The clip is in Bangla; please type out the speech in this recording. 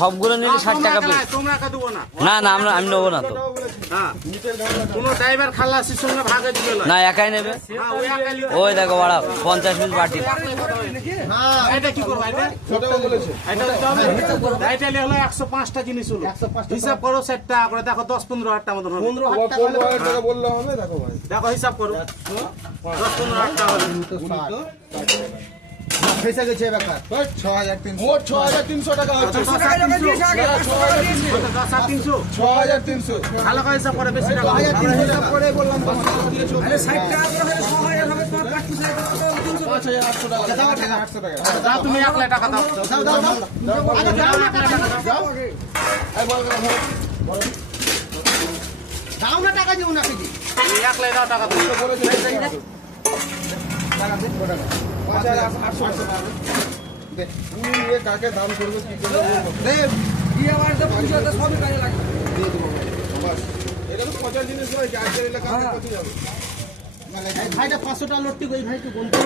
সবগুলো নিলে 60 টাকা পিস। না না আমি নেবো না তো। না একাই নেবে। ওই দেখো বাড়া 50 পিস বাটি। হলো 105টা জিনিস হলো, হিসাব করো 60 টাকা করে, দেখো 10-15 হাজার টাকা মতন হবে। দেখো হিসাব করো 10-15 হাজার টাকা হবে। ফেসে গেছে ব্যাপার 6300 মোট 6300 টাকা হচ্ছে। 6300 ভালো করে হিসাব করে, বেশি টাকা 6300 করে বললাম তো। 60 টাকা করে 6000 হবে তো 5800 টাকা। দাও 800 টাকা দাও, তুমি 1 লাখ টাকা দাও। দাও না টাকা দিও না কেজি 1 লাখ টাকা দাও। কাকে দাম করবে কি করবে এটা তো 50 জিনিস নয়, যার এলাকা কত যাবে। মানে ভাইটা 500 টাকা লটটি কই ভাই একটু বলতে